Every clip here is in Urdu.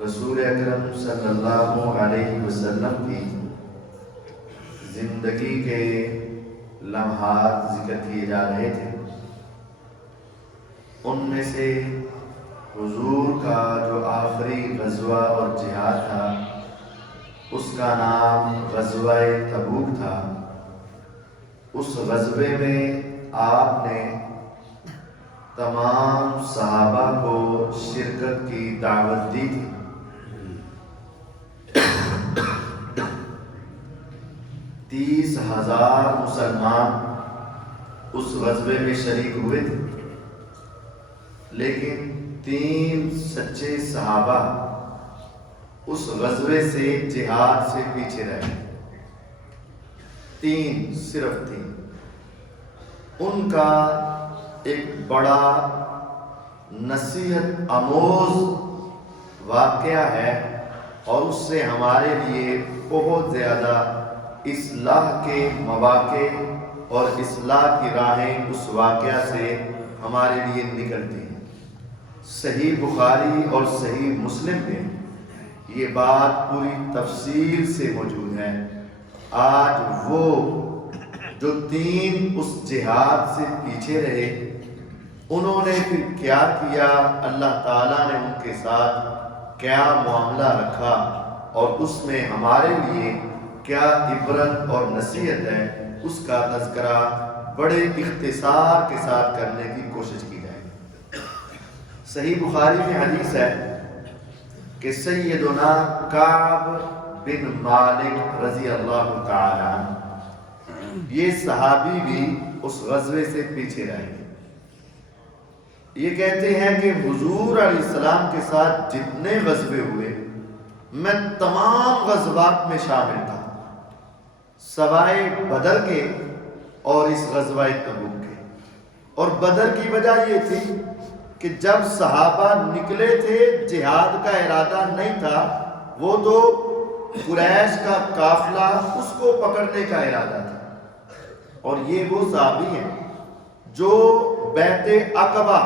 رسول اکرم صلی اللہ علیہ وسلم کی زندگی کے لمحات ذکر کیے جا رہے تھے۔ ان میں سے حضور کا جو آخری غزوہ اور جہاد تھا اس کا نام غزوہ تبوک تھا۔ اس غزوے میں آپ نے تمام صحابہ کو شرکت کی دعوت دی تھی۔ 30,000 مسلمان اس غزوے میں شریک ہوئے تھے، لیکن 3 سچے صحابہ اس غزوے سے جہاد سے پیچھے رہے۔ 3، صرف 3۔ ان کا ایک بڑا نصیحت آموز واقعہ ہے اور اس سے ہمارے لیے بہت زیادہ اصلاح کے مواقع اور اصلاح کی راہیں اس واقعہ سے ہمارے لیے نکلتی ہیں۔ صحیح بخاری اور صحیح مسلم میں یہ بات پوری تفصیل سے موجود ہے۔ آج وہ جو 3 اس جہاد سے پیچھے رہے، انہوں نے پھر کیا کیا، اللہ تعالیٰ نے ان کے ساتھ کیا معاملہ رکھا اور اس میں ہمارے لیے کیا عبرت اور نصیحت ہے، اس کا تذکرہ بڑے اختصار کے ساتھ کرنے کی کوشش کی جائے۔ صحیح بخاری میں حدیث ہے کہ سیدنا کعب بن مالک رضی اللہ تعالی عنہ، یہ صحابی بھی اس غزوے سے پیچھے رہے۔ یہ کہتے ہیں کہ حضور علیہ السلام کے ساتھ جتنے غزوے ہوئے میں تمام غزوات میں شامل تھا، سوائے بدر کے اور اس غزوہ تبوک کے۔ اور بدر کی وجہ یہ تھی کہ جب صحابہ نکلے تھے جہاد کا ارادہ نہیں تھا، وہ تو قریش کا قافلہ اس کو پکڑنے کا ارادہ تھا۔ اور یہ وہ صحابی ہیں جو بیعت عقبہ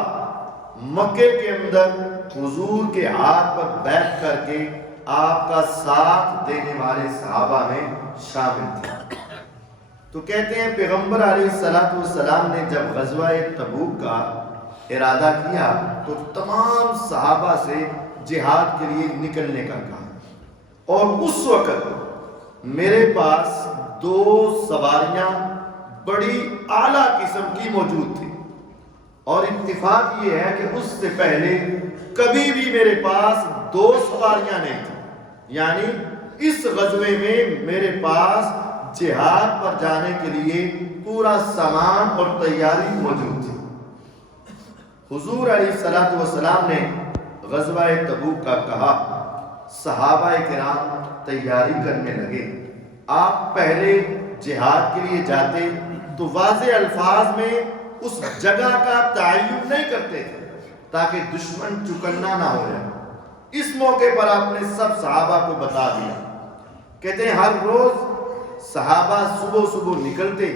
مکے کے اندر حضور کے ہاتھ پر بیعت کر کے آپ کا ساتھ دینے والے صحابہ میں شامل تھے۔ تو کہتے ہیں پیغمبر علیہ السلام نے جب غزوہ تبوک کا ارادہ کیا تو تمام صحابہ سے جہاد کے لیے نکلنے کا کہا، اور اس وقت میرے پاس 2 سواریاں بڑی اعلیٰ قسم کی موجود تھی، اور اتفاق یہ ہے کہ اس سے پہلے کبھی بھی میرے پاس 2 سواریاں نہیں تھیں، یعنی اس غزوے میں میرے پاس جہاد پر جانے کے لیے پورا سامان اور تیاری موجود تھی۔ حضور علیہ السلام نے غزوہ تبوک کا کہا، صحابہ کرام تیاری کرنے لگے۔ آپ پہلے جہاد کے لیے جاتے تو واضح الفاظ میں اس جگہ کا تعین نہیں کرتے تھے تاکہ دشمن چکنا نہ ہو جائے۔ اس موقع پر آپ نے سب صحابہ کو بتا دیا۔ کہتے ہیں ہر روز صحابہ صبح نکلتے،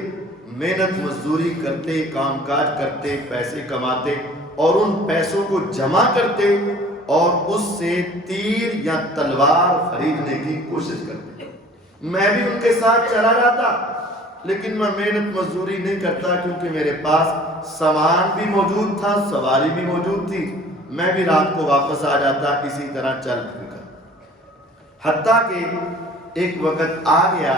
محنت مزدوری کرتے، کام کاج کرتے، پیسے کماتے اور ان پیسوں کو جمع کرتے اور اس سے تیر یا تلوار خریدنے کی کوشش کرتے۔ میں بھی ان کے ساتھ چلا جاتا، لیکن میں محنت مزدوری نہیں کرتا کیونکہ میرے پاس سامان بھی موجود تھا، سواری بھی موجود تھی۔ میں بھی رات کو واپس آ جاتا اسی طرح چل پھر کر، حتیٰ کہ ایک وقت آ گیا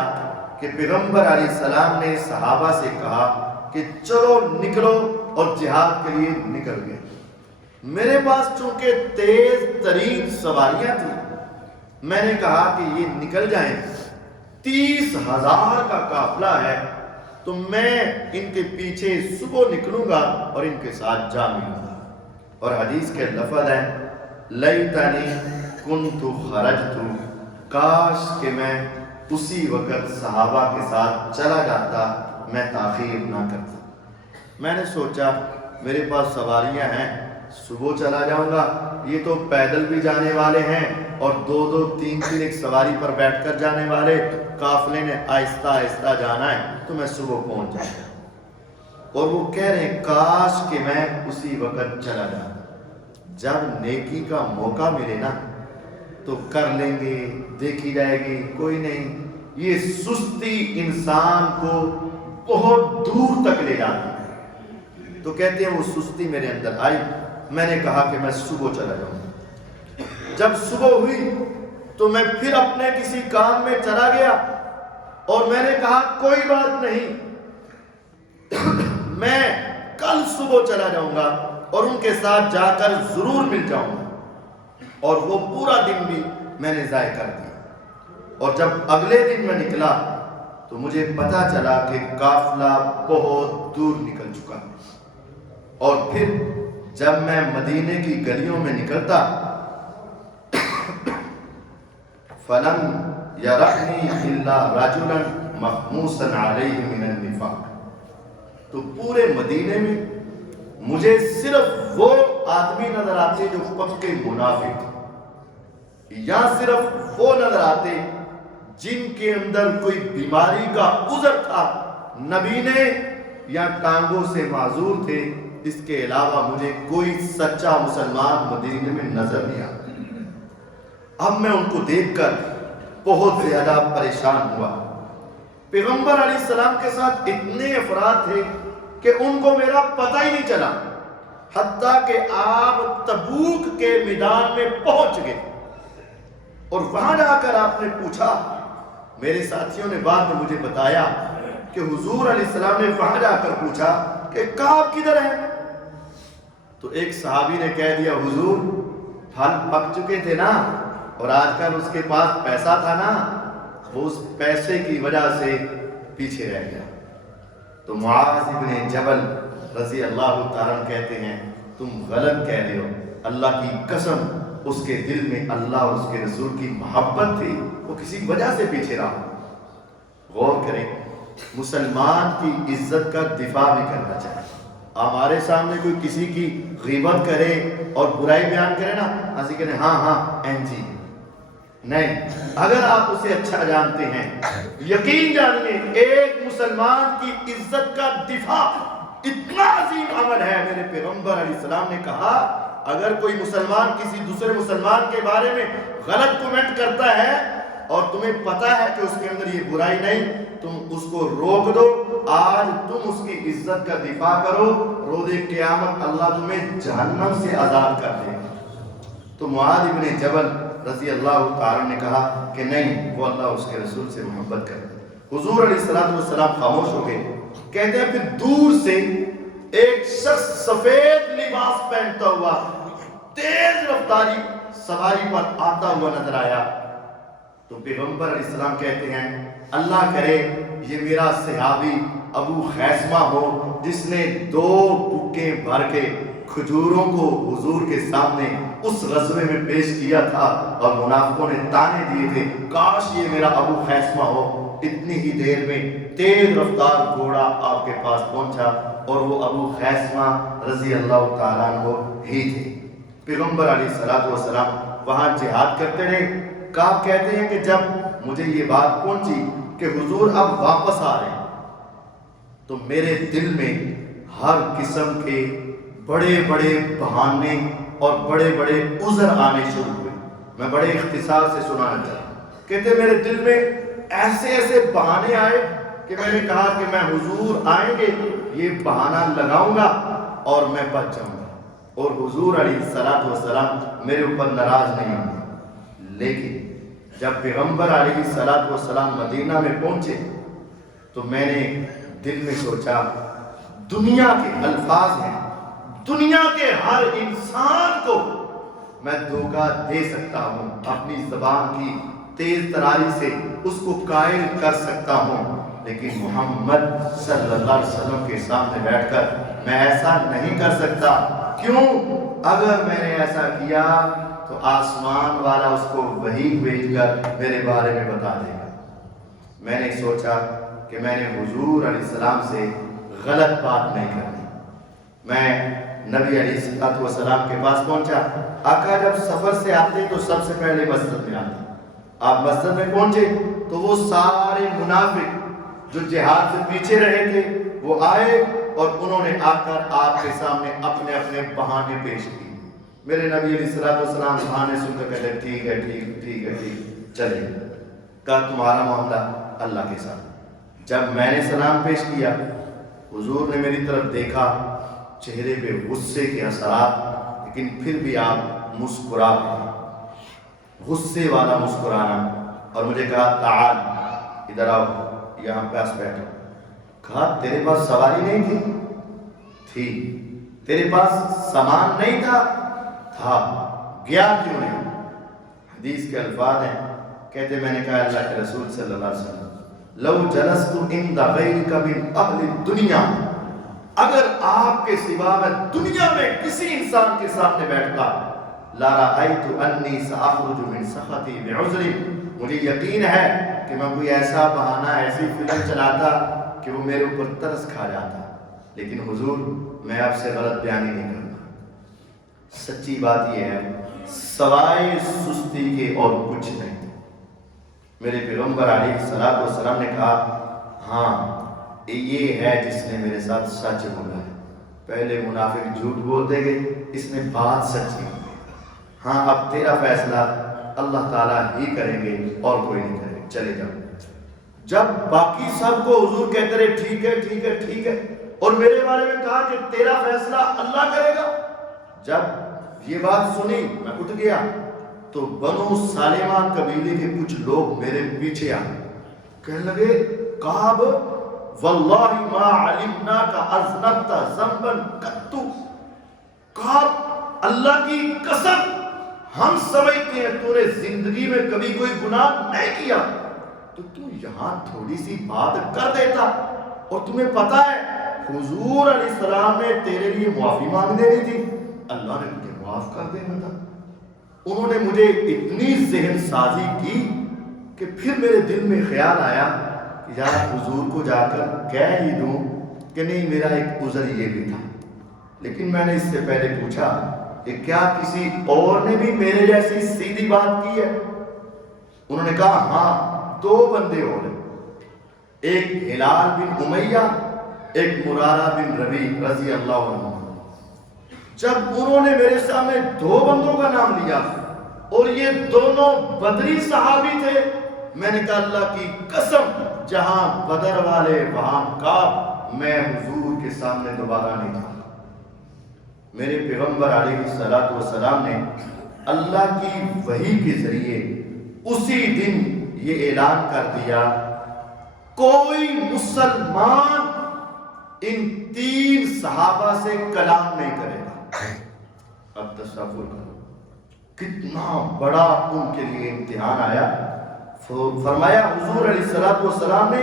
کہ پیغمبر علیہ السلام نے صحابہ سے کہا کہ چلو نکلو، اور جہاد کے لیے نکل گئے۔ میرے پاس چونکہ تیز ترین سواریاں تھیں، میں نے کہا کہ یہ نکل جائیں، 30,000 کا قافلہ ہے، تو میں ان کے پیچھے صبح نکلوں گا اور ان کے ساتھ جا ملوں گا۔ اور حدیث کے لفظ ہیں لیتنی کنت خرجت، کاش کہ میں اسی وقت صحابہ کے ساتھ چلا جاتا، میں تاخیر نہ کرتا۔ میں نے سوچا میرے پاس سواریاں ہیں، صبح چلا جاؤں گا، یہ تو پیدل بھی جانے والے ہیں اور 2 3 ایک سواری پر بیٹھ کر جانے والے، قافلے نے آہستہ آہستہ جانا ہے، تو میں صبح پہنچ جاؤں گا۔ اور وہ کہہ رہے ہیں کاش کہ میں اسی وقت چلا جاتا۔ جب نیکی کا موقع ملے نا تو کر لیں گے، دیکھی جائے گی، کوئی نہیں۔ یہ سستی انسان کو بہت دور تک لے جاتی ہے۔ تو کہتے ہیں وہ سستی میرے اندر آئی، میں نے کہا کہ میں صبح چلا جاؤں۔ جب صبح ہوئی تو میں پھر اپنے کسی کام میں چلا گیا اور میں نے کہا کوئی بات نہیں، میں کل صبح چلا جاؤں گا اور ان کے ساتھ جا کر ضرور مل جاؤں گا۔ اور وہ پورا دن بھی میں نے ضائع کر دیا، اور جب اگلے دن میں نکلا تو مجھے پتا چلا کہ قافلہ بہت دور نکل چکا۔ اور پھر جب میں مدینے کی گلیوں میں نکلتا فَلَمْ يَرَحْنِي إِلَّا رَجُلًا مَخْمُوسًا عَلَيْهِ مِنَ النِّفَاقِ، تو پورے مدینے میں مجھے صرف وہ آدمی نظر آتے جو پکے منافق تھے، یا صرف وہ نظر آتے جن کے اندر کوئی بیماری کا عذر تھا، نبینے یا ٹانگوں سے معذور تھے۔ اس کے علاوہ مجھے کوئی سچا مسلمان مدینے میں نظر نہیں آتا۔ اب میں ان کو دیکھ کر بہت زیادہ پریشان ہوا۔ پیغمبر علیہ السلام کے ساتھ اتنے افراد تھے کہ ان کو میرا پتہ ہی نہیں چلا، حتیٰ کہ آپ تبوک کے میدان میں پہنچ گئے، اور وہاں جا کر آپ نے پوچھا، میرے ساتھیوں نے بعد میں مجھے بتایا کہ حضور علیہ السلام نے وہاں جا کر پوچھا کہ کعب کدھر ہے؟ تو ایک صحابی نے کہہ دیا، حضور پھل پک چکے تھے نا، اور آج کل اس کے پاس پیسہ تھا نا، وہ اس پیسے کی وجہ سے پیچھے رہ گیا۔ تو معاذ ابن جبل رضی اللہ تعالیٰ کہتے ہیں، تم غلط کہہ رہے ہو، اللہ کی قسم اس کے دل میں اللہ اور اس کے رسول کی محبت تھی، وہ کسی وجہ سے پیچھے رہا۔ غور کریں، مسلمان کی عزت کا دفاع بھی کرنا چاہیے۔ ہمارے سامنے کوئی کسی کی غیبت کرے اور برائی بیان کرے نا، ہنسی کہنے ہاں ہاں این جی، نہیں، اگر آپ اسے اچھا جانتے ہیں، یقین جانیے ایک مسلمان کی عزت کا دفاع اتنا عظیم عمل ہے۔ میرے پیغمبر علیہ السلام نے کہا، اگر کوئی مسلمان کسی دوسرے مسلمان کے بارے میں غلط کمنٹ کرتا ہے اور تمہیں پتا ہے کہ اس کے اندر یہ برائی نہیں، تم اس کو روک دو، آج تم اس کی عزت کا دفاع کرو، روز قیامت اللہ تمہیں جہنم سے آزاد کر دے گا۔ تو معاذ ابن جبل رضی اللہ تعالیٰ نے کہا کہ نہیں، وہ اللہ اس کے رسول سے محبت کرتے۔ حضور علیہ السلام خاموش ہو گئے۔ کہتے ہیں پھر دور سے ایک شخص سفید لباس پہنتا ہوا تیز رفتاری سواری پر آتا ہوا نظر آیا۔ تو پیغمبر علیہ السلام کہتے ہیں، اللہ کرے یہ میرا صحابی ابو خیثمہ ہو، جس نے 2 بکیں بھر کے کھجوروں کو حضور کے سامنے اس غزوے میں پیش کیا تھا اور منافقوں نے تانے دیے تھے، کاش یہ میرا ابو خیثمہ ہو۔ اتنی ہی دیر میں تیز رفتار گھوڑا آپ کے پاس پہنچا اور وہ ابو خیثمہ رضی اللہ تعالیٰ عنہ ہی تھے۔ پیغمبر علیہ السلام وہاں جہاد کرتے رہے۔ کعب کہتے ہیں کہ جب مجھے یہ بات پہنچی کہ حضور اب واپس آ رہے ہیں، تو میرے دل میں ہر قسم کے بڑے بڑے بہانے اور بڑے بڑے عذر آنے شروع ہوئے۔ میں بڑے اختصار سے سنانا چاہتا ہوں۔ کہتے ہیں میرے دل میں ایسے ایسے بہانے آئے کہ میں نے کہا کہ میں حضور آئیں گے یہ بہانہ لگاؤں گا اور میں بچ جاؤں گا، اور حضور علیہ السلام میرے اوپر ناراض نہیں ہوں گے۔ لیکن جب پیغمبر علیہ السلام مدینہ میں پہنچے تو میں نے دل میں سوچا، دنیا کے الفاظ ہیں، دنیا کے ہر انسان کو میں دھوکہ دے سکتا ہوں، اپنی زبان کی تیز تراری سے اس کو قائل کر سکتا ہوں، لیکن محمد صلی اللہ علیہ وسلم کے سامنے بیٹھ کر میں ایسا نہیں کر سکتا۔ کیوں؟ اگر میں نے ایسا کیا تو آسمان والا اس کو وحی بھیج کر میرے بارے میں بتا دے گا۔ میں نے سوچا کہ میں نے حضور علیہ السلام سے غلط بات نہیں کرنی۔ میں نبی علیہ السلام کے پاس پہنچا۔ آقا جب سفر سے آتے تو سب سے پہلے مسجد میں آتے، آپ مسجد میں پہنچے تو وہ سارے منافق جو جہاد سے پیچھے رہے تھے وہ آئے اور انہوں نے آ کر آپ کے سامنے اپنے اپنے بہانے پیش کیے۔ میرے نبی علیہ الصلوۃ والسلام بہانے سن کر کہتے ٹھیک ہے ٹھیک ہے چلیے. کہا تمہارا معاملہ اللہ کے ساتھ. جب میں نے سلام پیش کیا حضور نے میری طرف دیکھا, چہرے پہ غصے کے اثرات, لیکن پھر بھی آپ مسکرا پڑے, غصے والا مسکرانا, اور مجھے کہا تعال ادھر آؤ یہاں پاس بیٹھو. کہا تیرے پاس سواری نہیں تھی؟ تیرے پاس سامان نہیں تھا. گیا کیوں نہیں؟ حدیث کے الفاظ ہیں, کہتے میں نے کہا اللہ کے رسول صلی اللہ علیہ وسلم لو جلست عند غیرک من اہل الدنیا, اگر آپ کے سوا میں دنیا میں کسی انسان کے سامنے بیٹھتا لا رأیت انی سأخرج من سخطی بعذر, مجھے یقین ہے کہ میں کوئی ایسا بہانہ ایسی فلم چلاتا کہ وہ میرے اوپر ترس کھا جاتا. لیکن حضور میں آپ سے غلط بیانی نہیں کرتا. سچی بات یہ ہے سوائے سستی کے اور کچھ نہیں. میرے پیغمبر علیہ الصلوۃ والسلام نے کہا ہاں یہ ہے جس نے میرے ساتھ سچ بولا ہے. پہلے منافق جھوٹ بولتے گئے, اس نے بات سچی. ہاں اب تیرا فیصلہ اللہ تعالیٰ ہی کریں گے اور کوئی نہیں کرے گا, چلے جاؤ. جب باقی سب کو حضور کہتے رہے ٹھیک ہے اور میرے بارے میں کہا کہ تیرا فیصلہ اللہ کرے گا, جب یہ بات سنی میں اٹھ گیا تو بنو سالمہ قبیلے کے کچھ لوگ میرے پیچھے آئے, کہنے لگے کعب واللہ ما علمناک اذنبت ذنبا قط. کعب اللہ کی قسم ہم سمجھتے ہیں تو نے زندگی میں کبھی کوئی گناہ نہیں کیا, تو یہاں تھوڑی سی بات کر دیتا. اور تمہیں پتا ہے حضور علیہ السلام نے تیرے لیے معافی مانگ دینی تھی, اللہ نے تجھے معاف کر دینا تھا. انہوں نے مجھے اتنی ذہن سازی کی کہ پھر میرے دل میں خیال آیا کہ یار حضور کو جا کر کہہ ہی دوں کہ نہیں میرا ایک عذر یہ بھی تھا. لیکن میں نے اس سے پہلے پوچھا کہ کیا کسی اور نے بھی میرے جیسی سیدھی بات کی ہے؟ انہوں نے کہا ہاں 2 بندے اور ہیں, ایک ہلال بن امیہ, ایک مرارہ بن ربیع رضی اللہ عنہ. جب انہوں نے میرے سامنے 2 بندوں کا نام لیا اور یہ دونوں بدری صحابی تھے, میں نے کہا اللہ کی قسم جہاں بدر والے وہاں کعب, میں حضور کے سامنے دوبارہ نہیں تھا. میرے پیغمبر علیہ الصلوۃ والسلام نے اللہ کی وحی کے ذریعے اسی دن یہ اعلان کر دیا کوئی مسلمان ان 3 صحابہ سے کلام نہیں کرے گا. اب تصور کرو کتنا بڑا ان کے لیے امتحان آیا. فرمایا حضور علیہ الصلوۃ والسلام نے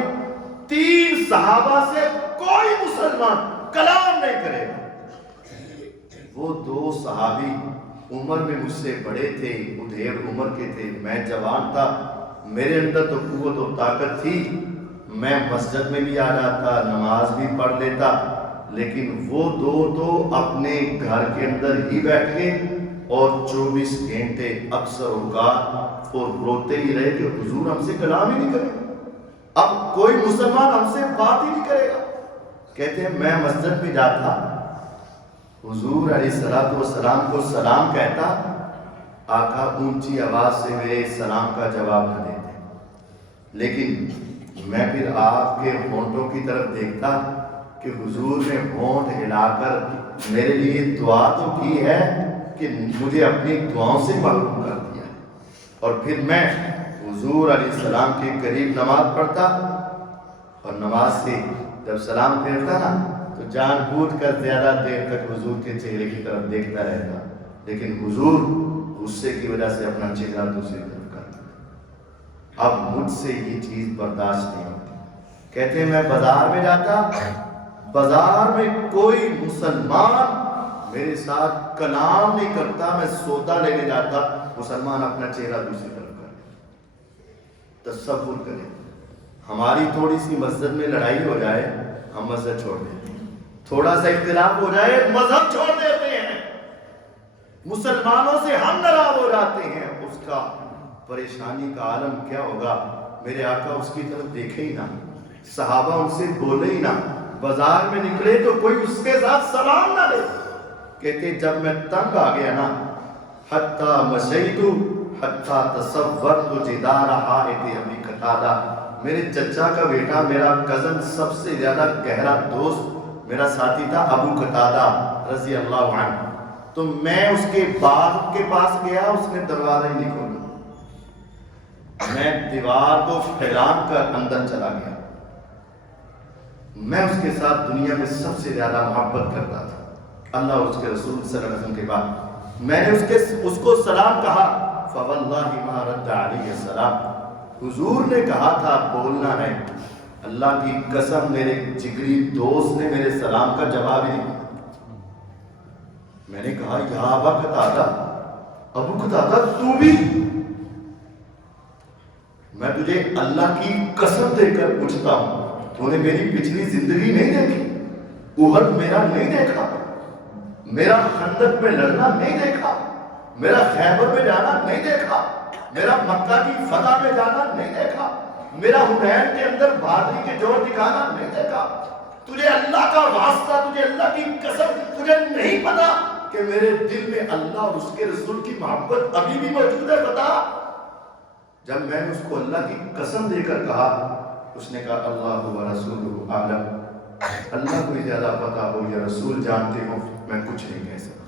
3 صحابہ سے کوئی مسلمان کلام نہیں کرے گا. وہ 2 صحابی عمر میں مجھ سے بڑے تھے, ادھیر عمر کے تھے, میں جوان تھا, میرے اندر تو قوت و طاقت تھی, میں مسجد میں بھی آ جاتا, نماز بھی پڑھ لیتا. لیکن وہ 2 تو اپنے گھر کے اندر ہی بیٹھ کے اور 24 گھنٹے اکثر اوقات اور روتے ہی رہے کہ حضور ہم سے کلام ہی نہیں کرے, اب کوئی مسلمان ہم سے بات ہی نہیں کرے گا. کہتے ہیں میں مسجد میں جاتا, حضور علیہ الصلوۃ والسلام کو سلام کہتا, آقا اونچی آواز سے میرے سلام کا جواب نہ دیتے, لیکن میں پھر آپ کے ہونٹوں کی طرف دیکھتا کہ حضور نے ہونٹ ہلا کر میرے لیے دعا تو کی ہے کہ مجھے اپنی دعاؤں سے محروم کر دیا. اور پھر میں حضور علیہ السلام کے قریب نماز پڑھتا اور نماز سے جب سلام پھیرتا نا تو جان بوجھ کر زیادہ دیر تک حضور کے چہرے کی طرف دیکھتا رہتا, لیکن حضور غصے کی وجہ سے اپنا چہرہ دوسری طرف کر دیتا. اب مجھ سے یہ چیز برداشت نہیں ہوتی. کہتے ہیں میں بازار میں جاتا, بازار میں کوئی مسلمان میرے ساتھ کلام نہیں کرتا, میں سودا لینے جاتا, مسلمان اپنا چہرہ دوسری طرف کر دیتا. تصور کریں ہماری تھوڑی سی مسجد میں لڑائی ہو جائے ہم مسجد چھوڑ دیتے ہیں, تھوڑا سا اختلاف ہو جائے مذہب چھوڑ دیتے ہیں, مسلمانوں سے ہم ناراض ہو جاتے ہیں. اس کا پریشانی کا عالم کیا ہوگا. میرے آقا اس کی طرف دیکھے ہی نہ, صحابہ ان سے بولے ہی نہ, بازار میں نکلے تو کوئی اس کے ساتھ سلام نہ دے. کہتے جب میں تنگ آ گیا نا حتی مشیتو حتی تصورت جدار حائط ابی قتادہ، میرے چچا کا بیٹا، میرا کزن، سب سے زیادہ گہرا دوست میرا ساتھی تھا ابو قتادہ رضی اللہ عنہ، تو میں اس کے باغ کے پاس گیا، اس نے دروازہ ہی نہیں کھولا، میں دیوار کو پھیلان کر اندر چلا گیا۔ میں اس کے ساتھ دنیا میں سب سے زیادہ محبت کرتا تھا، اللہ اور اس کے رسول صلی اللہ علیہ وسلم کے بعد۔ میں نے اس کو سلام کہا، فواللہ ما رد علیہ السلام، حضور نے کہا تھا بولنا ہے، اللہ کی قسم میرے جگری دوست نے میرے سلام کا جواب ہی نہیں دیا۔ میں نے کہا یا ابا قتادہ، ابو قتادہ تو بھی؟ میں تجھے اللہ کی قسم دے کر پوچھتا ہوں، تو نے میری پچھلی زندگی نہیں دیکھی؟ احد میرا نہیں دیکھا؟ میرا خندق میں لڑنا نہیں دیکھا؟ میرا خیبر میں جانا نہیں دیکھا؟ میرا مکہ کی فتح میں جانا نہیں دیکھا؟ میرا حنین کے اندر بہادری کے جوڑ دکھانا نہیں دیکھا؟ تجھے اللہ کا واسطہ، تجھے اللہ کی قسم، تجھے نہیں پتا کہ میرے دل میں اللہ اور اس کے رسول کی محبت ابھی بھی موجود ہے؟ بتا۔ جب میں نے اس کو اللہ کی قسم دے کر کہا، اس نے کہا اللہ و رسولہ اعلم، اللہ کو زیادہ پتا ہو یا رسول جانتے ہو، میں کچھ نہیں کہہ سکتا۔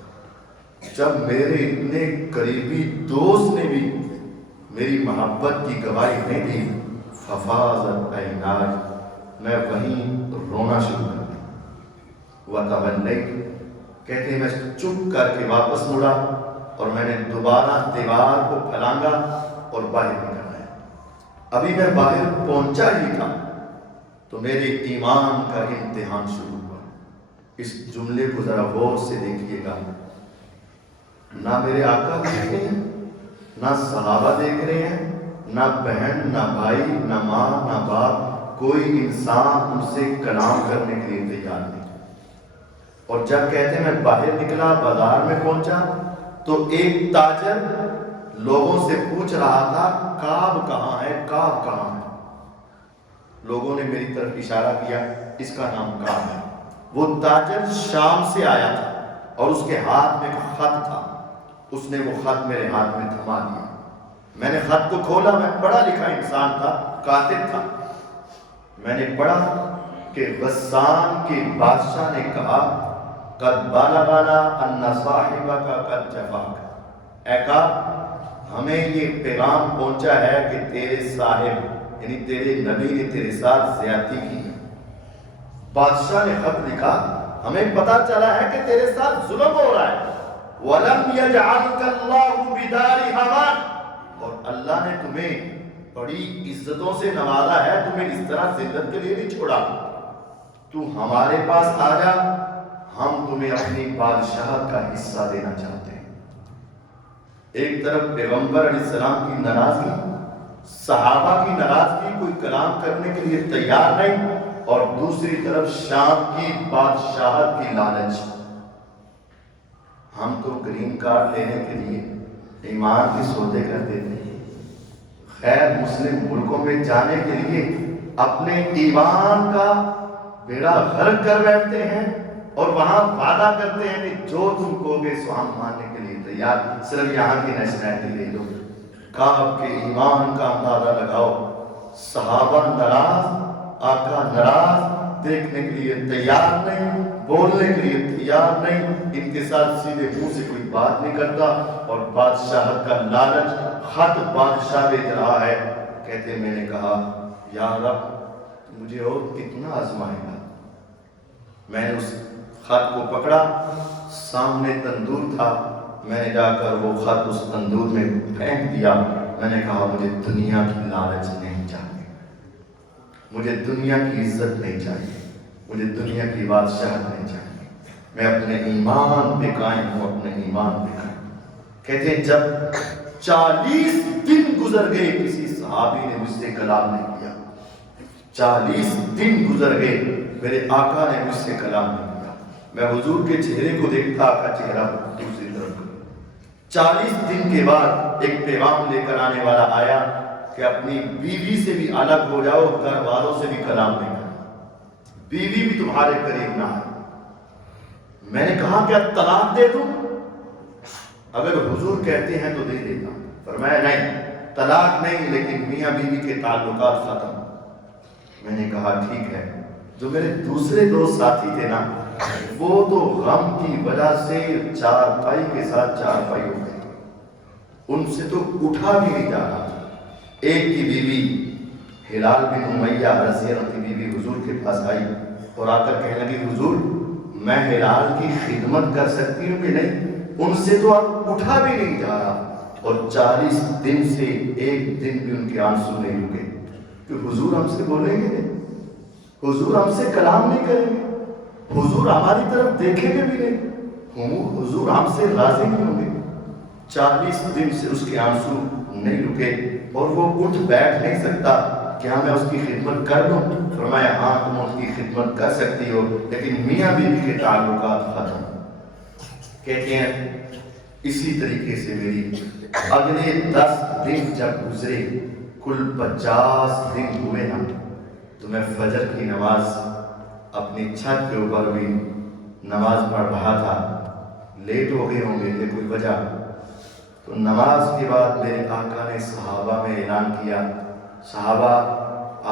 جب میرے اتنے قریبی دوست نے بھی میری محبت کی گواہی نہیں دی، ففاضت عینائی، میں وہیں رونا شروع کر دیا۔ وتولیت، کہتے ہیں میں چپ کر کے واپس مڑا اور میں نے دوبارہ دیوار کو پھلانگا اور باہر نکلا ہے۔ ابھی میں باہر پہنچا ہی تھا تو میرے ایمان کا امتحان شروع ہوا۔ اس جملے کو ذرا غور سے دیکھیے گا، نہ میرے آقا دیکھ رہے ہیں، نہ صحابہ دیکھ رہے ہیں، نہ بہن، نہ بھائی، نہ ماں، نہ باپ، کوئی انسان ان سے کلام کرنے کے لیے تیار نہیں۔ اور جب کہتے ہیں میں باہر نکلا، بازار میں پہنچا، تو ایک تاجر لوگوں سے پوچھ رہا تھا کعب کہاں ہے، کعب کہاں ہے؟ لوگوں نے میری طرف اشارہ کیا، اس کا نام کعب ہے۔ وہ تاجر شام سے آیا تھا اور اس کے ہاتھ میں ایک خط تھا، اس نے وہ خط میرے ہاتھ میں تھما دیا۔ میں نے خط کو کھولا، میں پڑھا لکھا انسان تھا، کاتب تھا۔ میں نے پڑھا کہ غسان کے بادشاہ نے کہا قد بلغنا ان صاحبک قد جفاک، اے کعب ہمیں یہ پیغام پہنچا ہے کہ تیرے صاحب یعنی تیرے نبی نے تیرے ساتھ زیادتی کی ہے۔ بادشاہ نے خط لکھا، ہمیں پتا چلا ہے کہ تیرے ساتھ ظلم ہو رہا ہے۔ وَلَمْ يَجْعَلْكَ اللَّهُ بِدَارِ هَوَانٍ، اور اللہ نے تمہیں بڑی عزتوں سے نوازا ہے، تمہیں اس طرح ذلت کے لیے نہیں چھوڑا۔ تو ہمارے پاس آ جا، ہم تمہیں اپنی بادشاہت کا حصہ دینا چاہتے ہیں۔ ایک طرف پیغمبر علیہ السلام کی ناراضگی، صحابہ کی ناراضگی، کوئی کلام کرنے کے لیے تیار نہیں، اور دوسری طرف شام کی بادشاہت کی لالچ۔ ہم تو گرین کارڈ لینے کے لیے ایمان کے سودے کر دیتے ہیں، غیر مسلم ملکوں میں جانے کے لیے اپنے ایمان کا بیڑا غرق کر بیٹھتے ہیں اور وہاں وعدہ کرتے ہیں کہ جو تم کہوگے سو ہم ماننے کے لیے تیار، صرف یہاں کی نیشنلٹی لے لو۔ کعب کے ایمان کا اندازہ لگاؤ، صحابہ ناراض، آقا ناراض، دیکھنے کے لیے تیار نہیں، بولنے کے لیے تیار نہیں، ان کے ساتھ سیدھے منہ سے کوئی بات نہیں کرتا، اور بادشاہت کا لالچ، خط بادشاہ بھیج رہا ہے۔ کہتے میں نے کہا یا رب مجھے اور کتنا آزمائے گا۔ میں نے اس خط کو پکڑا، سامنے تندور تھا، میں نے جا کر وہ خط اس تندور میں پھینک دیا۔ میں نے کہا مجھے دنیا کی لالچ نہیں چاہیے، مجھے دنیا کی عزت نہیں چاہیے، مجھے دنیا کی بادشاہت نہیں چاہیے، میں اپنے ایمان پہ قائم ہوں، اپنے ایمان پہ قائم۔ کہتے ہیں جب 40 دن گزر گئے کسی صحابی نے مجھ سے کلام نہیں کیا، 40 دن گزر گئے میرے آقا نے مجھ سے کلام نہیں کیا۔ میں حضور کے چہرے کو دیکھتا، آقا چہرہ دوسری طرف۔ 40 دن کے بعد ایک پیغام لے کر آنے والا آیا کہ اپنی بیوی سے بھی الگ ہو جاؤ، گھر والوں سے بھی کلام نہیں کرنا، بیوی بھی تمہارے قریب نہ آئے۔ میں نے کہا کیا طلاق دے دوں؟ اگر حضور کہتے ہیں تو دے دیتا ہوں۔ فرمایا نہیں، طلاق نہیں، لیکن میاں بیوی کے تعلقات ختم۔ میں نے کہا ٹھیک ہے۔ جو میرے دوسرے دو ساتھی تھے نا، وہ تو غم کی وجہ سے چارپائی کے ساتھ چارپائی ہو گئے، ان سے تو اٹھا بھی نہیں جا رہا۔ ایک کی بیوی ہلال بن امیہ رضی اللہ کی بیوی حضور کے پاس آئی اور آ کر کہنے لگی حضور میں ہلال کی خدمت کر سکتی ہوں کہ نہیں؟ ان سے تو اب اٹھا بھی نہیں جا رہا، اور 40 دن سے ایک دن بھی ان کے آنسو نہیں رکے کہ حضور ہم سے بولیں گے نہیں، حضور ہم سے کلام نہیں کریں گے، حضور ہماری طرف دیکھیں گے بھی نہیں، حضور ہم سے راضی نہیں ہوں گے۔ 40 دن سے اس کے آنسو نہیں رکے اور وہ اٹھ بیٹھ نہیں سکتا کہ ہاں میں اس کی خدمت کر دوں۔ فرمایا ہاں تم اس کی خدمت کر سکتی ہو، لیکن میاں بیوی کے تعلقات ختم۔ کہتے ہیں اسی طریقے سے میری اگلے 10 دن جب گزرے، کل 50 دن ہوئے نا، تو میں فجر کی نماز اپنی چھت کے اوپر بھی نماز پڑھ رہا تھا۔ لیٹ ہو گئے ہوں گے یہ کوئی وجہ، تو نماز کے بعد میرے آقا نے صحابہ میں اعلان کیا صحابہ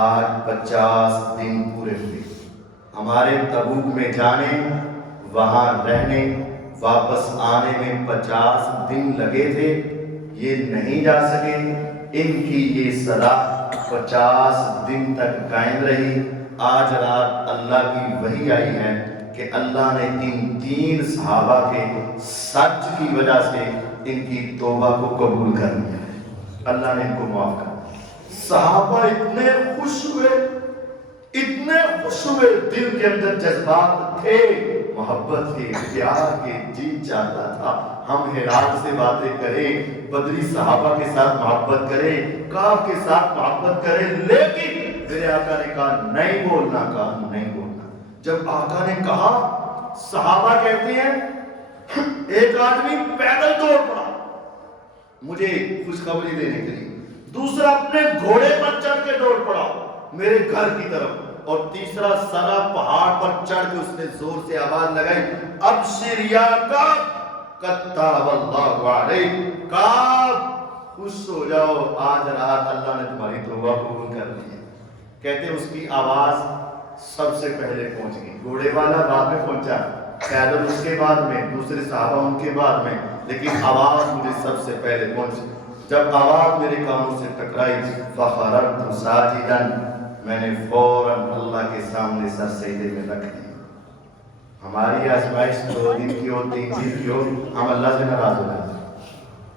آج 50 دن پورے ہوئے، ہمارے تبوک میں جانے وہاں رہنے واپس آنے میں 50 دن لگے تھے، یہ نہیں جا سکے، ان کی یہ صدا 50 دن تک قائم رہی۔ آج رات اللہ کی وحی آئی ہے کہ اللہ نے ان 3 صحابہ کے سچ کی وجہ سے ان کی توبہ کو قبول کر لیا، اللہ نے ان کو معاف کر۔ صحابہ اتنے خوش ہوئے، اتنے خوش ہوئے، دل کے اندر جذبات تھے، محبت کے، پیار کے، جی چاہتا تھا ہم ہلال سے باتیں کریں، بدری صحابہ کے ساتھ محبت کریں، کعب کے ساتھ محبت کریں، لیکن میرے آقا نے کہا نہیں بولنا، کہا نہیں بولنا۔ جب آقا نے کہا، صحابہ کہتے ہیں ایک آدمی پیدل دوڑ پڑا مجھے خوشخبری دینے کے لیے، دوسرا اپنے گھوڑے پر چڑھ کے دوڑ پڑا میرے گھر کی طرف، اور تیسرا سارا پہاڑ پر چڑھ کے اس نے زور سے آواز لگائی ابشر یا کعب قد تاب اللہ علیک، کعب خوش ہو جاؤ، آج رات اللہ نے تمہاری توبہ قبول کر لی ہے۔ کہتے اس کی آواز سب سے پہلے پہنچ گئی، گھوڑے والا بعد میں پہنچا، پیدل اس کے بعد میں، دوسرے صحابہ ان کے بعد میں، لیکن آواز مجھے سب سے پہلے پہنچی۔ جب آواز میرے کانوں سے ٹکرائی فخررت ساجدا، میں نے فوراً اللہ کے سامنے سر سجدے میں رکھ دیا۔ ہماری آزمائش 2 دن کی ہو، 3 دن کی ہو، ہم اللہ سے ناراض ہو جاتے ہیں۔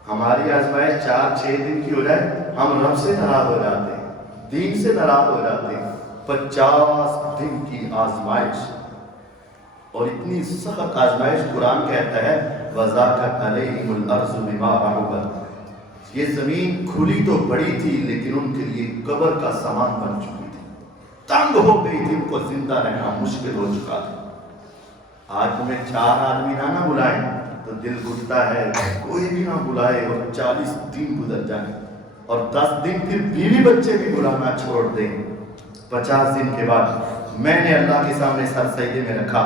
ہماری آزمائش 4-6 دن کی ہو جائے، ہم رب سے ناراض ہو جاتے ہیں، دین سے ناراض ہو جاتے ہیں۔ 50 دن کی آزمائش، اور اتنی سخت آزمائش، قرآن کہتا ہے وَذَاقَتْ عَلَيْهِمُ الْأَرْضُ بِمَا رَحُبَتْ، یہ زمین کھلی تو بڑی تھی لیکن ان کے لیے قبر کا سامان بن چکی تھی، تنگ ہو گئی تھی، ان کو زندہ رہنا مشکل ہو چکا تھا۔ آج تمہیں 4 آدمی نہ بلائیں تو دل گھٹتا ہے، کوئی بھی نہ بلائے اور 40 دن گزر جائیں، اور 10 دن پھر بیوی بچے بھی بلانا چھوڑ دیں۔ 50 دن کے بعد میں نے اللہ کے سامنے سر سجدے میں رکھا،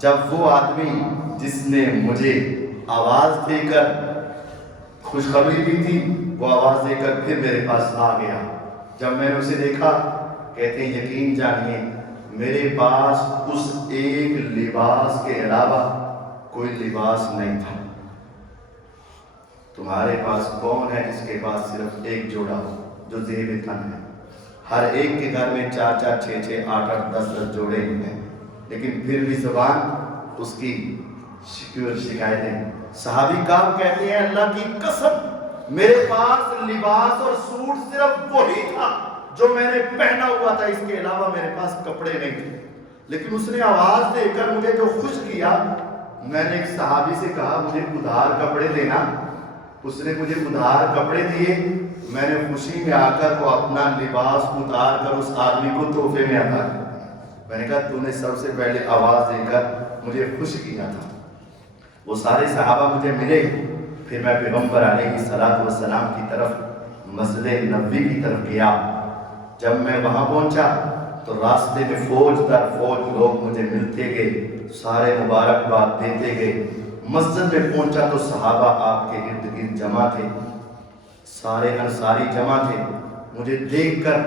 جب وہ آدمی جس نے مجھے آواز دے کر خوشخبری دی تھی، وہ آواز دے کر پھر میرے پاس آ گیا، جب میں نے اسے دیکھا، کہتے ہیں یقین جانیے میرے پاس اس ایک لباس کے علاوہ کوئی لباس نہیں تھا۔ تمہارے پاس کون ہے جس کے پاس صرف ایک جوڑا ہو جو زیب تن ہے؟ ہر ایک کے گھر میں 4-4 6-6 8-8 10-10 جوڑے ہیں، لیکن پھر بھی زبان اس کی شکایتیں۔ صحابی کعب کہتے ہیں اللہ کی قسم میرے پاس لباس اور سوٹ صرف وہی تھا جو میں نے پہنا ہوا تھا، اس کے علاوہ میرے پاس کپڑے نہیں تھے، لیکن اس نے آواز دے کر مجھے جو خوش کیا، میں نے ایک صحابی سے کہا مجھے ادھار کپڑے دینا، اس نے مجھے ادھار کپڑے دیے، میں نے خوشی میں آ کر وہ اپنا لباس اتار کر اس آدمی کو تحفے میں عطا کیا۔ میں نے کہا تو نے سب سے پہلے آواز دے کر مجھے خوش کیا تھا۔ وہ سارے صحابہ مجھے ملے، پھر میں پیغمبر علیہ الصلوۃ والسلام کی طرف مسجد نبوی کی طرف گیا۔ جب میں وہاں پہنچا تو راستے میں فوج در فوج لوگ مجھے ملتے گئے، سارے مبارکباد دیتے گئے، مسجد میں پہنچا تو صحابہ آپ کے ارد گرد جمع تھے، سارے انصاری جمع تھے۔ مجھے دیکھ کر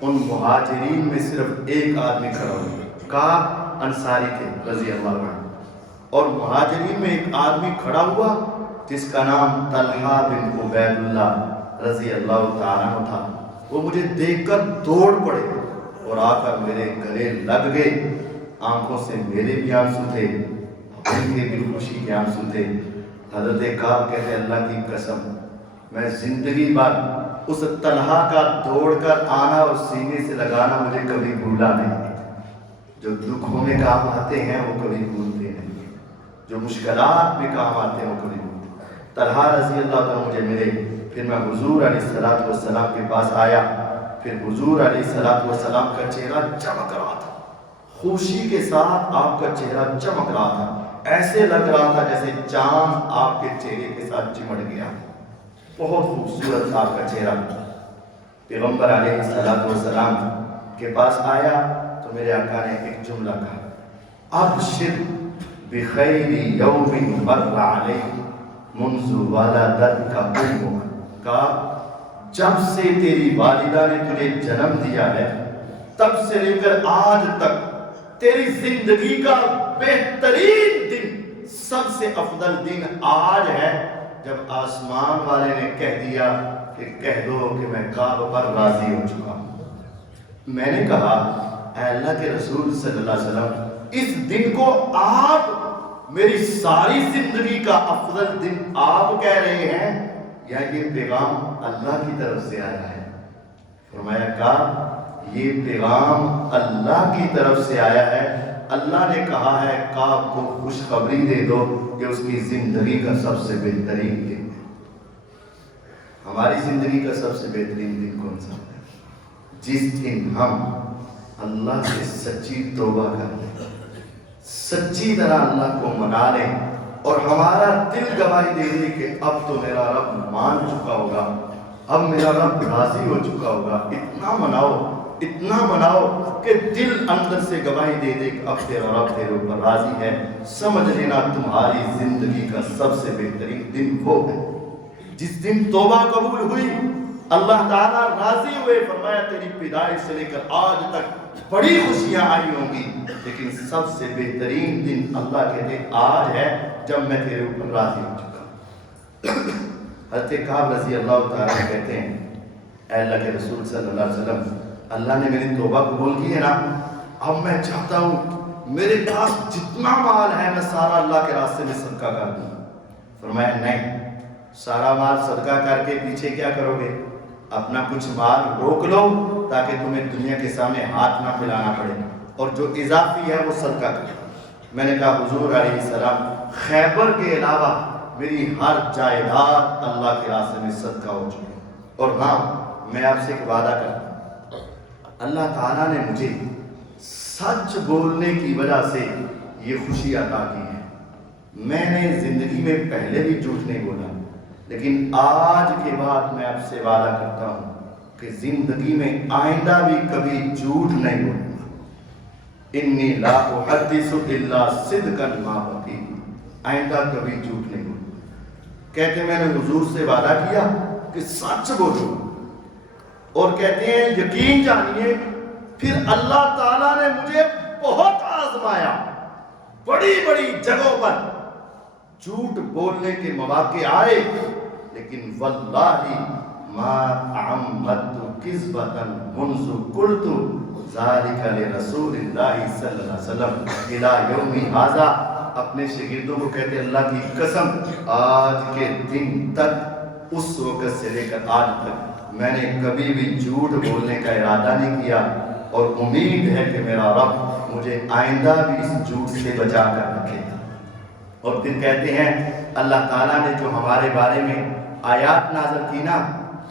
ان مہاجرین میں صرف ایک آدمی کھڑا ہوا، کعب انصاری تھے رضی اللہ عنہ، اور مہاجرین میں ایک آدمی کھڑا ہوا جس کا نام طلحہ بن عبید اللہ رضی اللہ تعالیٰ عنہ تھا۔ وہ مجھے دیکھ کر دوڑ پڑے اور آ کر میرے گلے لگ گئے۔ آنکھوں سے میرے بھی آنسو تھے، ان کے بھی خوشی کے آنسو تھے۔ حضرت کعب کہتے اللہ کی قسم میں زندگی بھر اس طلحہ کا دوڑ کر آنا اور سینے سے لگانا مجھے کبھی بھولا نہیں۔ جو دکھوں میں کام آتے ہیں وہ کبھی بھولتے نہیں، جو مشکلات میں کام آتے ہیں وہ کبھی بھولتے نہیں۔ طلحہ رضی اللہ عنہ مجھے ملے، پھر میں حضور علیہ الصلوۃ والسلام کے پاس آیا۔ پھر حضور علیہ الصلوۃ والسلام کا چہرہ چمک رہا تھا، خوشی کے ساتھ آپ کا چہرہ چمک رہا تھا، ایسے لگ رہا تھا جیسے چاند آپ کے چہرے کے ساتھ چمٹ گیا، بہت خوبصورت آپ کا چہرہ۔ پیغمبر علیہ الصلوۃ والسلام کے پاس آیا تو میرے آقا نے ایک جملہ کہا، ابشر بخیر یوم مر علیک منذ ولدتک امک، کہا جب سے تیری والدہ نے تجھے جنم دیا ہے تب سے لے کر آج تک تیری زندگی کا بہترین دن، سب سے افضل دن آج ہے جب آسمان والے نے کہہ دیا کہ کہہ دو کہ میں کعب پر راضی ہو چکا ہوں۔ میں نے کہا اے اللہ کے رسول صلی اللہ علیہ وسلم، اس دن کو آپ میری ساری زندگی کا افضل دن آپ کہہ رہے ہیں یا یہ پیغام اللہ کی طرف سے آیا ہے؟ فرمایا کہا یہ پیغام اللہ کی طرف سے آیا ہے، اللہ نے کہا ہے کعب کو خوشخبری دے دو کہ اس کی زندگی کا سب سے بہترین دن ہے۔ ہماری زندگی کا سب سے بہترین دن کون سا ہے؟ جس دن ہم اللہ سے سچی توبہ کر لیں، سچی طرح اللہ کو منا لیں اور ہمارا دل گواہی دے دے کہ اب تو میرا رب مان چکا ہوگا، اب میرا رب راضی ہو چکا ہوگا۔ اتنا مناؤ کہ دل اندر سے گواہی دے دے کہ اب تیرا رب تیرے اوپر راضی ہے۔ سمجھ لینا تمہاری زندگی کا سب سے بہترین دن وہ ہے جس دن توبہ قبول ہوئی، اللہ تعالیٰ راضی ہوئے، فرمایا تیری پیدائش سے لے کر آج تک بڑی خوشیاں آئی ہوں گی، لیکن سب سے بہترین دن اللہ کہتے آج ہے جب میں تیرے اوپر راضی ہو چکا۔ حضرت کعب رضی اللہ تعالیٰ کہتے ہیں اے اللہ کے رسول صلی اللہ علیہ وسلم، اللہ نے میری توبہ قبول کی ہے نا، اب میں چاہتا ہوں میرے پاس جتنا مال ہے میں سارا اللہ کے راستے میں صدقہ کر دوں۔ فرمایا نہیں، سارا مال صدقہ کر کے پیچھے کیا کرو گے؟ اپنا کچھ مال روک لو تاکہ تمہیں دنیا کے سامنے ہاتھ نہ پھیلانا پڑے، اور جو اضافی ہے وہ صدقہ کرو۔ میں نے کہا حضور علیہ السلام خیبر کے علاوہ میری ہر جائیداد اللہ کے راستے میں صدقہ ہو چکی، اور ہاں میں آپ سے ایک وعدہ کرتا ہوں، اللہ تعالیٰ نے مجھے سچ بولنے کی وجہ سے یہ خوشی عطا کی ہے۔ میں نے زندگی میں پہلے بھی جھوٹ نہیں بولا، لیکن آج کے بعد میں آپ سے وعدہ کرتا ہوں کہ زندگی میں آئندہ بھی کبھی جھوٹ نہیں بولوں گا۔ انی لا احدث الا صدقا ما بقیت، آئندہ کبھی جھوٹ نہیں بولوں گا۔ کہتے میں نے حضور سے وعدہ کیا کہ سچ بولوں، اور کہتے ہیں یقین جانیے پھر اللہ تعالیٰ نے مجھے بہت آزمایا، بڑی بڑی جگہوں پر جھوٹ بولنے کے مواقع آئے، لیکن واللہ ما عمدت کذبۃ منذ قلت ذلک لرسول اللہ صلی اللہ علیہ وسلم الی یوم ھذا۔ اپنے شاگردوں کو کہتے اللہ کی قسم آج کے دن تک، اس وقت سے لے کر آج تک میں نے کبھی بھی جھوٹ بولنے کا ارادہ نہیں کیا، اور امید ہے کہ میرا رب مجھے آئندہ بھی اس جھوٹ سے بچا کر رکھے گا۔ اور پھر کہتے ہیں اللہ تعالیٰ نے جو ہمارے بارے میں آیات نازل کی نا،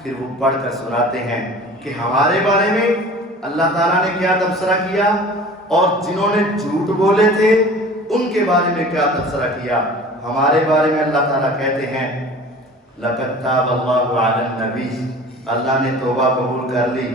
پھر وہ پڑھ کر سناتے ہیں کہ ہمارے بارے میں اللہ تعالیٰ نے کیا تبصرہ کیا، اور جنہوں نے جھوٹ بولے تھے ان کے بارے میں کیا تبصرہ کیا۔ ہمارے بارے میں اللہ تعالیٰ کہتے ہیں لَقَدْ تَابَ اللَّهُ عَلَى النَّبِيِّ، اللہ نے توبہ قبول کر لی،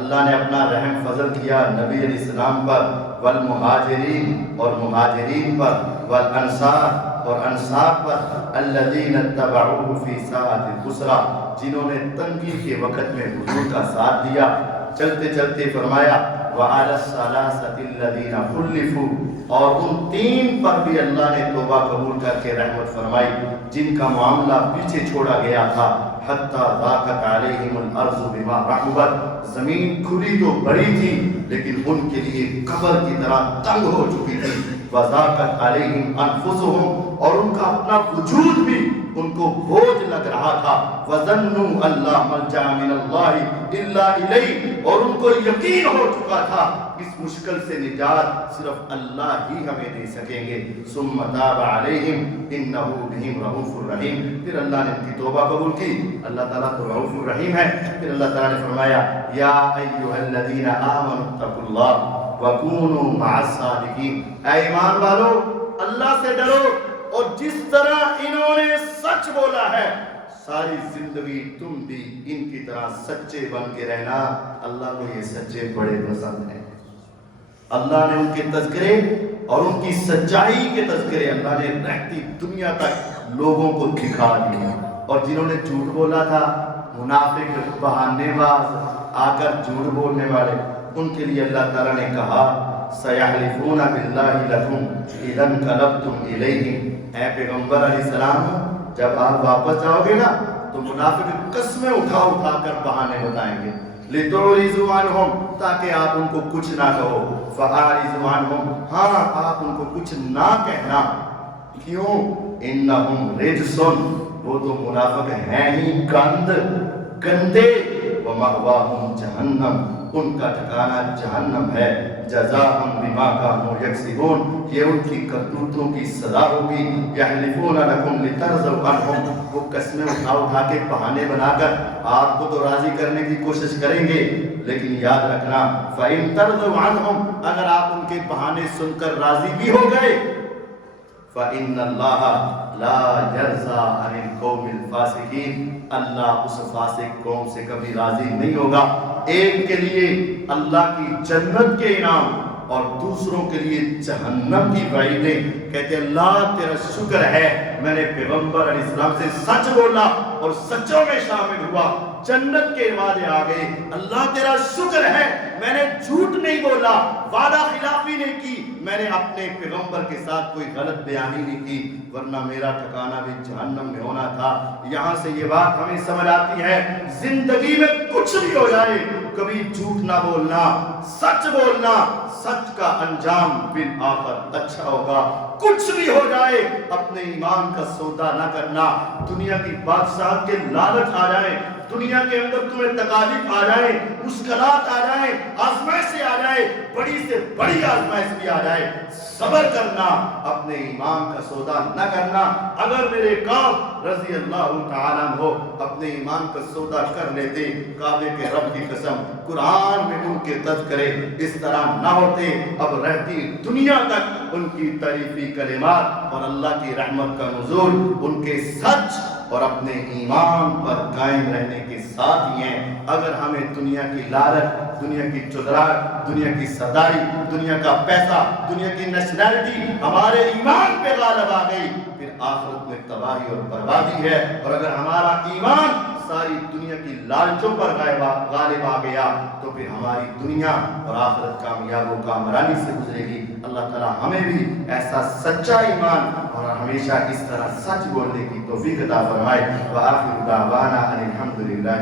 اللہ نے اپنا رحم فضل کیا نبی علیہ السلام پر، والمہاجرین اور مہاجرین پر، والانصار اور انصار پر الذین اتبعوہ فی ساعۃ العسرہ، جنہوں نے تنگی کے وقت میں حضور کا ساتھ دیا۔ چلتے چلتے فرمایا وعلی الثلاثۃ الذین خلفوا، اور ان تین پر بھی اللہ نے توبہ قبول کر کے رحمت فرمائی جن کا معاملہ پیچھے چھوڑا گیا تھا۔ حتی ضاقت علیہم الارض بما رحبت، زمین کھلی تو بڑی تھی لیکن ان کے لیے قبر کی طرح تنگ ہو چکی تھی۔ وضاقت علیہم انفسہم، اور ان کا اپنا وجود بھی ان کو بوجھ لگ رہا تھا۔ وظنوا ان لا ملجأ من اللہ الا الیہ، اور ان کو یقین ہو چکا تھا اس مشکل سے نجات صرف اللہ ہی ہمیں دے سکیں گے۔ ثم تاب علیہم انہ بہم رؤوف الرحیم، پھر اللہ نے ان کی توبہ قبول کی۔ اللہ تعالیٰ تو رؤوف الرحیم ہے۔ پھر اللہ تعالیٰ نے فرمایا یا ایھا الذین آمنوا اتقوا اللہ وکونوا مع الصادقین، اے ایمان والو اللہ سے ڈرو، اور جس طرح انہوں نے سچ بولا ہے ساری زندگی تم بھی ان کی طرح سچے بن کے رہنا۔ اللہ کو یہ سچے بڑے پسند ہیں۔ اللہ نے ان کے تذکرے اور ان کی سچائی کے تذکرے اللہ نے رہتی دنیا تک لوگوں کو دکھا دیے۔ اور جنہوں نے جھوٹ بولا تھا، منافق، بہانے باز، آ کر جھوٹ بولنے والے، ان کے لیے اللہ تعالیٰ نے کہا سیحلفون باللہ لکم اذا انقلبتم الیہم، اے پیغمبر علیہ السلام جب آپ واپس جاؤ گے نا تو منافق قسمیں اٹھا اٹھا کر بہانے بتائیں گے، لتعرضوا عنہم، تاکہ آپ ان کو کچھ نہ کہو، فاعرضوا عنہم، ہاں آپ ان کو کچھ نہ کہنا۔ کیوں؟ انہم رجس، وہ تو منافق ہیں ہی گند، گندے، ومأواہم جہنم، ان کا ٹھکانہ جہنم ہے، جزاء بما كانوا یکسبون، یہ ان کی کرتوتوں کی سزا ہوگی۔ یحلفون لکم لترضوا عنہم، وہ قسمیں اٹھا اٹھا کے بہانے بنا کر آپ کو تو راضی کرنے کی کوشش کریں گے، لیکن یاد رکھنا فإن ترضوا عنہم، اگر آپ ان کے بہانے سن کر راضی بھی ہو گئے، فإن اللہ لا یرضى عن القوم الفاسقین، اللہ اس فاسق قوم سے کبھی راضی نہیں ہوگا۔ ایک کے لیے اللہ کی جنت کے انعام اور دوسروں کے لیے جہنم کی وعیدیں، کہتے اللہ تیرا شکر ہے میں نے پیغمبر علیہ السلام سے سچ بولا اور سچوں میں شامل ہوا، جنت کے وعدے آ گئے۔ اللہ تیرا شکر ہے میں نے جھوٹ نہیں بولا، وعدہ خلافی نہیں کی، میں نے اپنے پیغمبر کے ساتھ کوئی غلط بیانی نہیں کی، ورنہ میرا ٹھکانہ بھی جہنم میں ہونا تھا۔ یہاں سے یہ بات ہمیں سمجھ آتی ہے زندگی میں کچھ بھی ہو جائے کبھی جھوٹ نہ بولنا، سچ بولنا، سچ کا انجام بالآخر اچھا ہوگا۔ کچھ بھی ہو جائے اپنے ایمان کا سودا نہ کرنا۔ دنیا کی بادشاہت کے لالچ آ جائیں، دنیا کے اندر تمہیں تکالیف آ جائیں، مشکلات آ جائیں، آزمائشیں آ جائیں، بڑی سے بڑی آزمائش بھی آ جائے، صبر کرنا، اپنے ایمان کا سودا نہ کرنا۔ اگر میرے کعب رضی اللہ تعالیٰ عنہ اپنے ایمان کا سودا کر لیتے، کعبے کے رب کی قسم قرآن میں ان کے تذکرے اس طرح نہ ہوتے، اب رہتی دنیا تک ان کی تعریفی کلمات اور اللہ کی رحمت کا نزول ان کے سچ اور اپنے ایمان پر قائم رہنے کے ساتھ ہی ہیں۔ اگر ہمیں دنیا کی لالچ، دنیا کی چودراہٹ، دنیا کی سرداری، دنیا کا پیسہ، دنیا کی نیشنلٹی ہمارے ایمان پہ غالب آ گئی، پھر آخرت میں تباہی اور بربادی ہے۔ اور اگر ہمارا ایمان ساری دنیا کی لالچوں پر غالب آ گیا تو پھر ہماری دنیا اور آخرت کامیاب و کامرانی سے گزرے گی۔ اللہ تعالی ہمیں بھی ایسا سچا ایمان اور ہمیشہ اس طرح سچ بولنے کی توفیق عطا فرمائے۔ وآخر دعوانا ان الحمد للہ۔